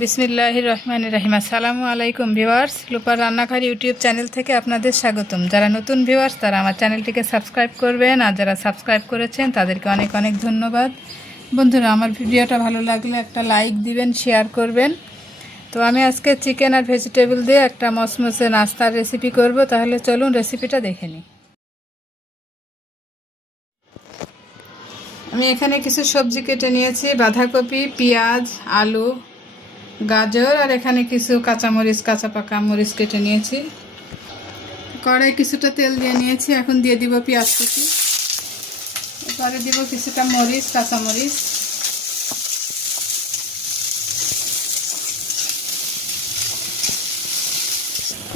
বিসমিল্লাহির রহমানির রহিম। আসসালামু আলাইকুম ভিউয়ার্স, লুপার রান্নাঘর ইউটিউব চ্যানেল থেকে আপনাদের স্বাগতম। যারা নতুন ভিউয়ার্স তারা আমার চ্যানেলটিকে সাবস্ক্রাইব করবেন, আর যারা সাবস্ক্রাইব করেছেন তাদেরকে অনেক অনেক ধন্যবাদ। বন্ধুরা, আমার ভিডিওটা ভালো লাগলে একটা লাইক দিবেন, শেয়ার করবেন। তো আমি আজকে চিকেন আর ভেজিটেবল দিয়ে একটা মসমসে নাস্তার রেসিপি করব। তাহলে চলুন রেসিপিটা দেখে নিই। আমি এখানে কিছু সবজি কেটে নিয়েছি, বাঁধাকপি, পেঁয়াজ, আলু, গাজর, আর এখানে কিছু কাঁচামরিচ, কাঁচা পাকা মরিচ কেটে নিয়েছি। কড়াই কিছুটা তেল দিয়ে নিয়েছি, এখন দিয়ে দিব পেঁয়াজ কুচি, এরপরে দিব কিছুটা মরিচ, কাঁচামরিচ,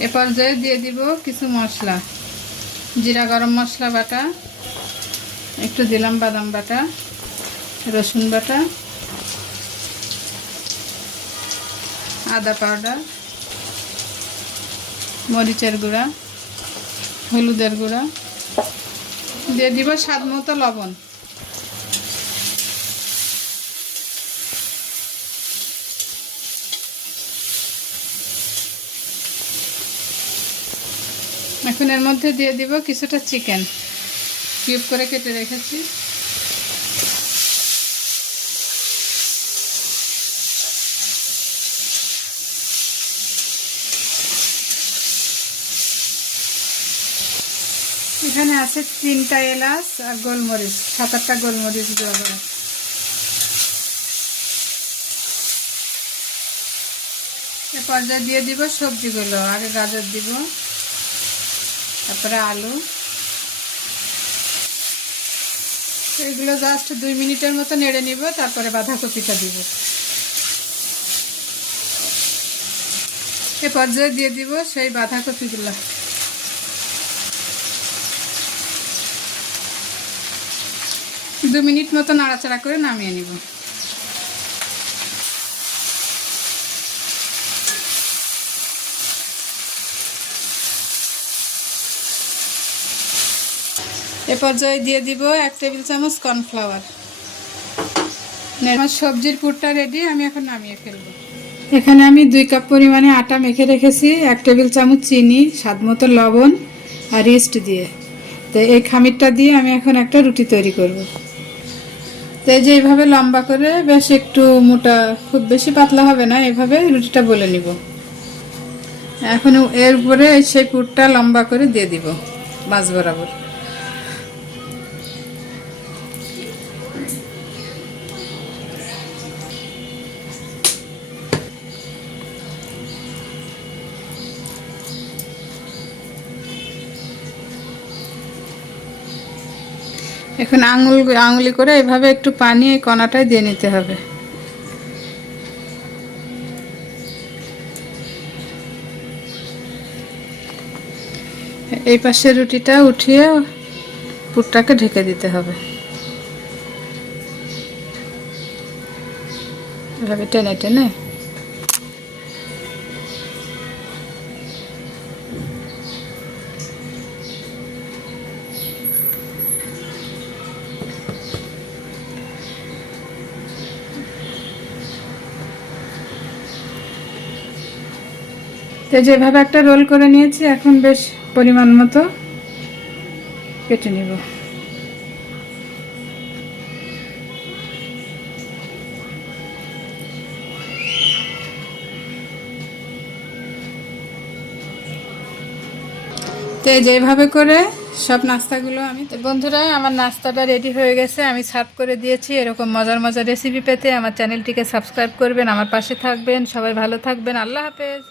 এ পর্যায়ে দিয়ে দিব কিছু মশলা, জিরা গরম মশলা বাটা, একটু দিলাম বাদাম বাটা, রসুন বাটা, আদা পাউডার, মরিচের গুঁড়া, হলুদের গুঁড়া, দিয়ে দিব স্বাদ মতো লবণ। এখন এর মধ্যে দিয়ে দিব কিছুটা চিকেন, কিউব করে কেটে রেখেছি। এখানে আছে 3টা এলাচ আর গোলমরিচ, 7-8টা গোলমরিচ দেওয়া হবে। এ পর্যায়ে দিয়ে দিব সবজিগুলো, আগে গাজর দিব, তারপরে আলু। এগুলো জাস্ট 2 মিনিটের মতো নেড়ে নিব, তারপরে বাঁধাকপিটা দিব। এ পর্যায়ে দিয়ে দিব সেই বাঁধাকপিগুলো। দু মিনিট মতো নাড়াচাড়া করে নামিয়ে নিব। এ পর্যায়ে দিয়ে দিব 1 টেবিল চামচ কর্নফ্লাওয়ার। আমার সবজির পুরটা রেডি, আমি এখন নামিয়ে ফেলব। এখানে আমি 2 কাপ পরিমাণে আটা মেখে রেখেছি, 1 টেবিল চামচ চিনি, স্বাদ মতো লবণ আর ইস্ট দিয়ে। তো এই খামিরটা দিয়ে আমি এখন একটা রুটি তৈরি করব। তো এই যে এইভাবে লম্বা করে, বেশ একটু মোটা, খুব বেশি পাতলা হবে না, এভাবে রুটিটা বলে নিব। এখন এর উপরে সেই পুরটা লম্বা করে দিয়ে দিব মাঝ বরাবর। এখন আঙুলি করে এভাবে একটু পানি এই কণাটায় দিয়ে নিতে হবে। এই পাশের রুটিটা উঠিয়ে পুরটাকে ঢেকে দিতে হবে, এভাবে টেনে টেনে। তো যেভাবে একটা রোল করে নিয়েছি, এখন বেশ পরিমাণ মতো কেটে নিব। তো যেভাবে করে সব নাস্তাগুলো আমি, তো বন্ধুরা আমার নাস্তাটা রেডি হয়ে গেছে, আমি সার্ভ করে দিয়েছি। এরকম মজার মজার রেসিপি পেতে আমার চ্যানেলটিকে সাবস্ক্রাইব করবেন, আমার পাশে থাকবেন। সবাই ভালো থাকবেন, আল্লাহ হাফেজ।